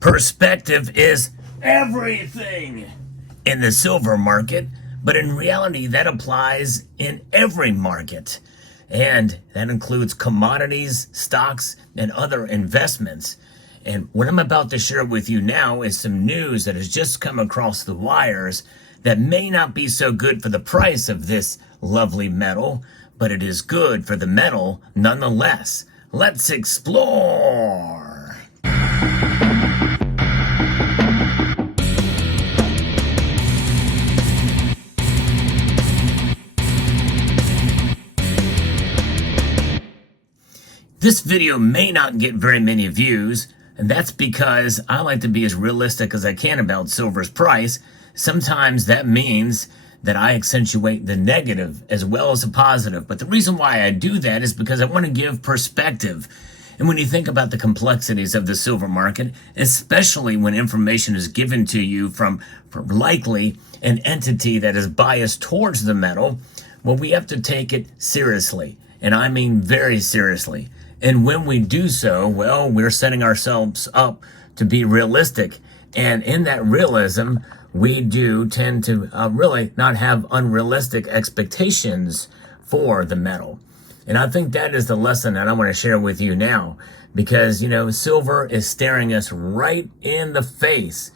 Perspective is everything in the silver market, but in reality, that applies in every market. And that includes commodities, stocks, and other investments. And what I'm about to share with you now is some news that has just come across the wires that may not be so good for the price of this lovely metal, but it is good for the metal nonetheless. Let's explore. This video may not get very many views, and that's because I like to be as realistic as I can about silver's price. Sometimes that means that I accentuate the negative as well as the positive. But the reason why I do that is because I want to give perspective. And when you think about the complexities of the silver market, especially when information is given to you from likely an entity that is biased towards the metal, well, we have to take it seriously. And I mean very seriously. And when we do so, well, we're setting ourselves up to be realistic. And in that realism, we do tend to really not have unrealistic expectations for the metal. And I think that is the lesson that I want to share with you now. Because, silver is staring us right in the face,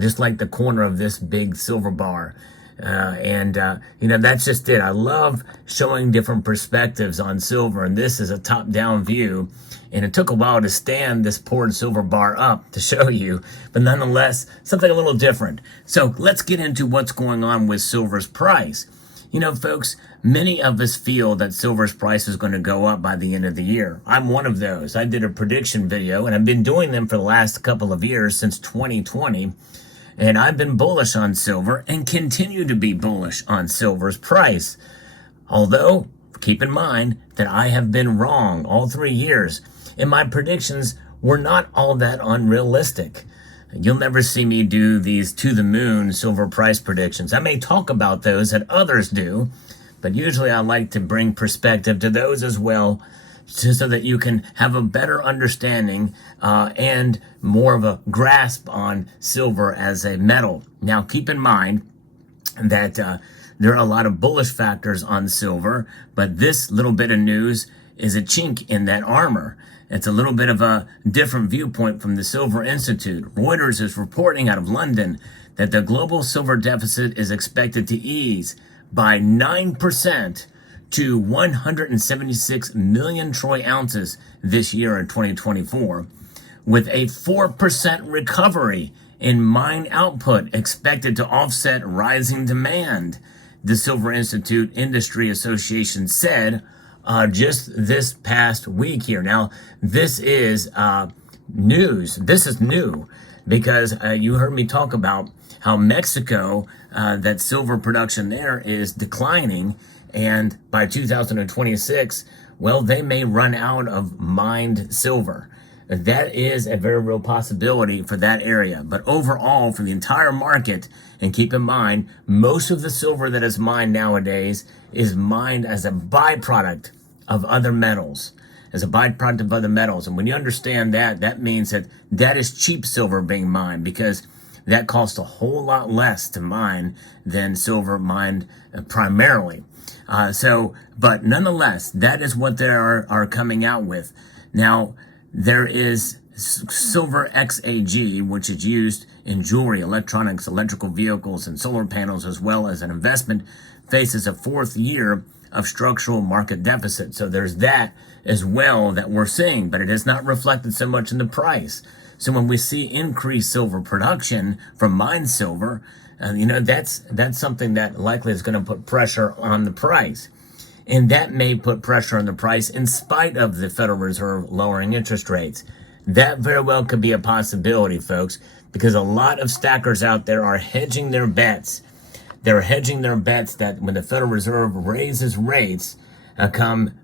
just like the corner of this big silver bar. That's just it. I love showing different perspectives on silver, and this is a top-down view. And it took a while to stand this poured silver bar up to show you, but nonetheless, something a little different. So let's get into what's going on with silver's price. Folks, many of us feel that silver's price is going to go up by the end of the year. I'm one of those. I did a prediction video, and I've been doing them for the last couple of years since 2020. And I've been bullish on silver and continue to be bullish on silver's price. Although, keep in mind that I have been wrong all 3 years, and my predictions were not all that unrealistic. You'll never see me do these to-the-moon silver price predictions. I may talk about those that others do, but usually I like to bring perspective to those as well, so that you can have a better understanding and more of a grasp on silver as a metal. Now, keep in mind that there are a lot of bullish factors on silver, but this little bit of news is a chink in that armor. It's a little bit of a different viewpoint from the Silver Institute. Reuters is reporting out of London that the global silver deficit is expected to ease by 9% to 176 million troy ounces this year in 2024, with a 4% recovery in mine output expected to offset rising demand, the Silver Institute Industry Association said just this past week here. Now, this is news. This is new because you heard me talk about how Mexico, that silver production there is declining. And by 2026, well, they may run out of mined silver. That is a very real possibility for that area. But overall, for the entire market, and keep in mind, most of the silver that is mined nowadays is mined as a byproduct of other metals. As a byproduct of other metals. And when you understand that, that means that is cheap silver being mined, because that costs a whole lot less to mine than silver mined primarily. But nonetheless, that is what they are coming out with. Now, there is silver XAG, which is used in jewelry, electronics, electrical vehicles, and solar panels, as well as an investment, faces a fourth year of structural market deficit. So there's that as well that we're seeing, but it is not reflected so much in the price. So when we see increased silver production from mined silver, that's something that likely is going to put pressure on the price. And that may put pressure on the price in spite of the Federal Reserve lowering interest rates. That very well could be a possibility, folks, because a lot of stackers out there are hedging their bets. They're hedging their bets that when the Federal Reserve raises rates come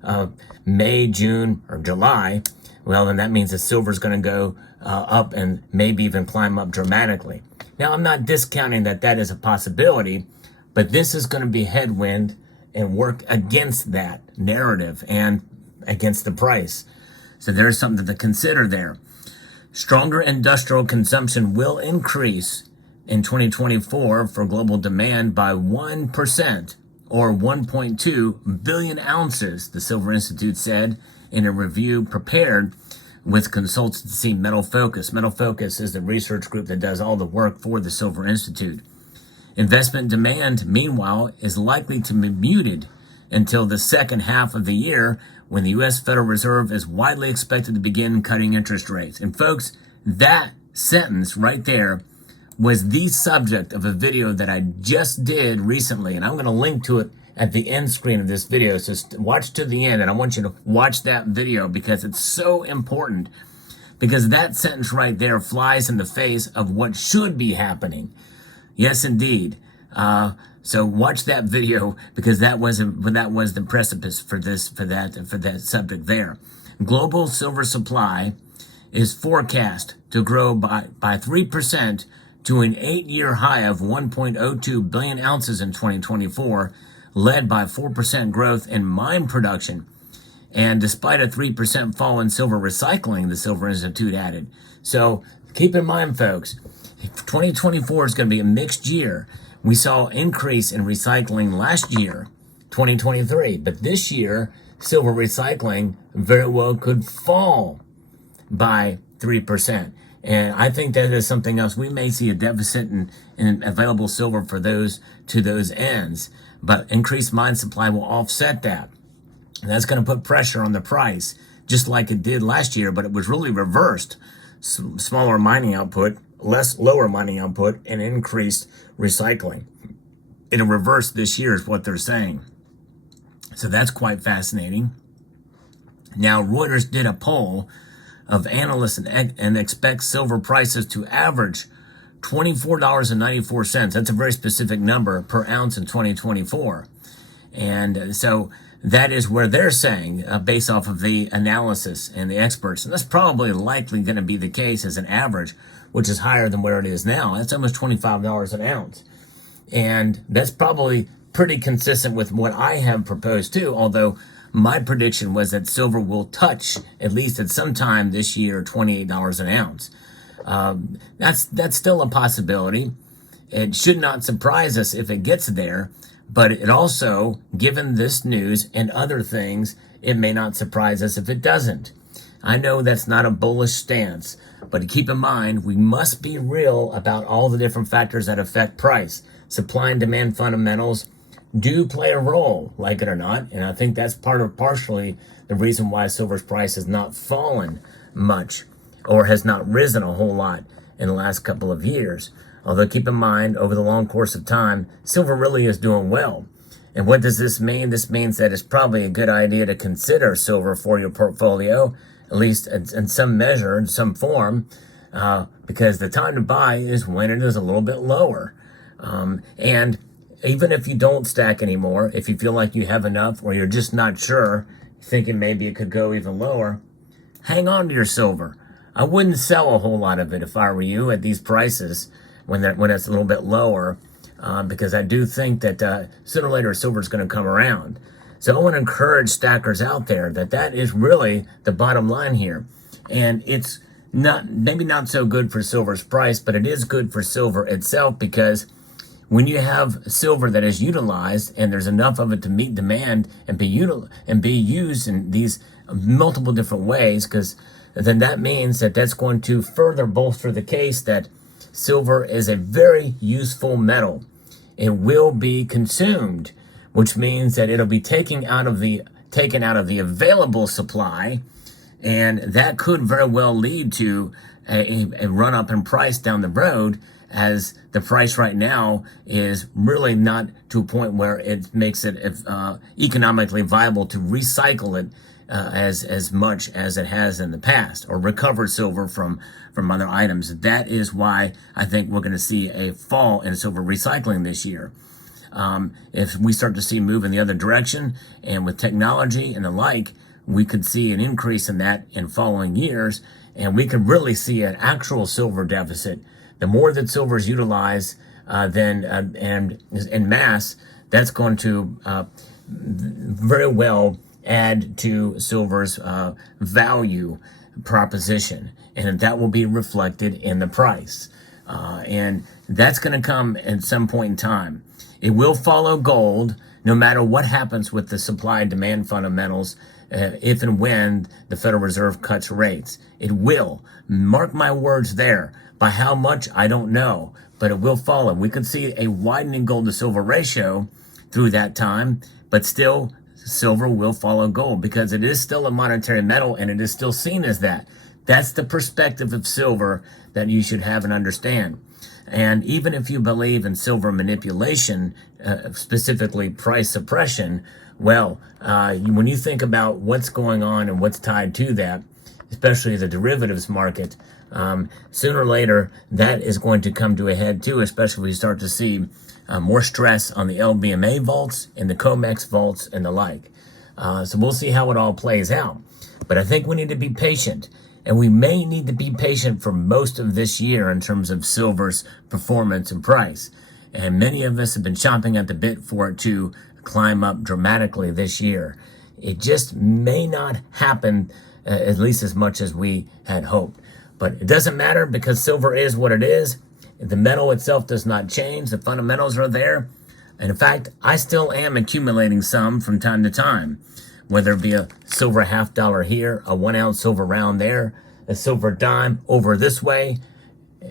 May, June, or July, well, then that means the silver's going to go up and maybe even climb up dramatically. Now, I'm not discounting that is a possibility, but this is going to be headwind and work against that narrative and against the price. So there's something to consider there. Stronger industrial consumption will increase in 2024 for global demand by 1% or 1.2 billion ounces, the Silver Institute said in a review prepared with consultancy Metal Focus. Metal Focus is the research group that does all the work for the Silver Institute. Investment demand, meanwhile, is likely to be muted until the second half of the year when the U.S. Federal Reserve is widely expected to begin cutting interest rates. And folks, that sentence right there was the subject of a video that I just did recently, and I'm going to link to it at the end screen of this video. So watch to the end, and I want you to watch that video because it's so important, because that sentence right there flies in the face of what should be happening. Yes, indeed. So watch that video because that was the precipice for that subject there. Global silver supply is forecast to grow by 3% to an 8-year high of 1.02 billion ounces in 2024, led by 4% growth in mine production. And despite a 3% fall in silver recycling, the Silver Institute added. So keep in mind, folks, 2024 is going to be a mixed year. We saw an increase in recycling last year, 2023, but this year, silver recycling very well could fall by 3%. And I think that is something else. We may see a deficit in available silver for those ends, but increased mine supply will offset that. And that's going to put pressure on the price, just like it did last year, but it was really reversed. Smaller mining output, lower mining output, and increased recycling. It'll reverse this year is what they're saying. So that's quite fascinating. Now, Reuters did a poll of analysts and expect silver prices to average $24.94. That's a very specific number per ounce in 2024. And so that is where they're saying, based off of the analysis and the experts, and that's probably likely going to be the case as an average, which is higher than where it is now. That's almost $25 an ounce. And that's probably pretty consistent with what I have proposed too, although my prediction was that silver will touch, at least at some time this year, $28 an ounce. That's still a possibility. It should not surprise us if it gets there, but it also, given this news and other things, it may not surprise us if it doesn't. I know that's not a bullish stance, but keep in mind, we must be real about all the different factors that affect price. Supply and demand fundamentals do play a role, like it or not, and I think that's partially the reason why silver's price has not fallen much or has not risen a whole lot in the last couple of years. Although keep in mind, over the long course of time, silver really is doing well. And what does this mean? This means that it's probably a good idea to consider silver for your portfolio, at least in some measure, in some form, because the time to buy is when it is a little bit lower. And even if you don't stack anymore, if you feel like you have enough or you're just not sure, thinking maybe it could go even lower, hang on to your silver. I wouldn't sell a whole lot of it if I were you at these prices when it's a little bit lower, because I do think that sooner or later silver is going to come around. So I want to encourage stackers out there that is really the bottom line here. And it's maybe not so good for silver's price, but it is good for silver itself, because when you have silver that is utilized and there's enough of it to meet demand and be used in these multiple different ways, because then that means that's going to further bolster the case that silver is a very useful metal. It will be consumed, which means that it'll be taken out of the available supply, and that could very well lead to a run up in price down the road, as the price right now is really not to a point where it makes it economically viable to recycle it as much as it has in the past, or recover silver from other items. That is why I think we're going to see a fall in silver recycling this year. If we start to see move in the other direction, and with technology and the like, we could see an increase in that in following years, and we could really see an actual silver deficit. The more that silver is utilized and in mass, that's going to very well add to silver's value. proposition, and that will be reflected in the price. And that's going to come at some point in time. It will follow gold no matter what happens with the supply and demand fundamentals, if and when the Federal Reserve cuts rates. It will. Mark my words there. By how much, I don't know, but it will follow. We could see a widening gold to silver ratio through that time, but still silver will follow gold because it is still a monetary metal and it is still seen as that. That's the perspective of silver that you should have and understand. And even if you believe in silver manipulation, specifically price suppression, well, when you think about what's going on and what's tied to that, especially the derivatives market, sooner or later, that is going to come to a head too, especially when you start to see more stress on the LBMA vaults and the COMEX vaults and the like. So we'll see how it all plays out. But I think we need to be patient. And we may need to be patient for most of this year in terms of silver's performance and price. And many of us have been chomping at the bit for it to climb up dramatically this year. It just may not happen at least as much as we had hoped. But it doesn't matter because silver is what it is. The metal itself does not change. The fundamentals are there. And in fact, I still am accumulating some from time to time. Whether it be a silver $0.50 here, a 1 ounce silver round there, a silver dime over this way,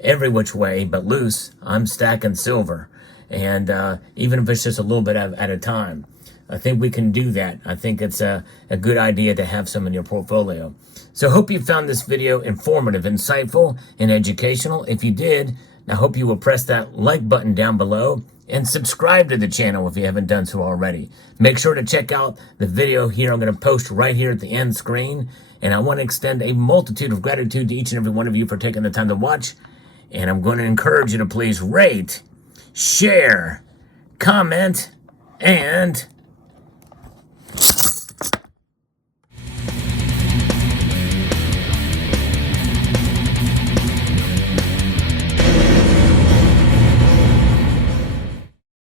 every which way but loose, I'm stacking silver. And even if it's just a little bit at a time, I think we can do that. I think it's a good idea to have some in your portfolio. So hope you found this video informative, insightful, and educational. If you did, I hope you will press that like button down below and subscribe to the channel if you haven't done so already. Make sure to check out the video here I'm going to post right here at the end screen. And I want to extend a multitude of gratitude to each and every one of you for taking the time to watch. And I'm going to encourage you to please rate, share, comment, and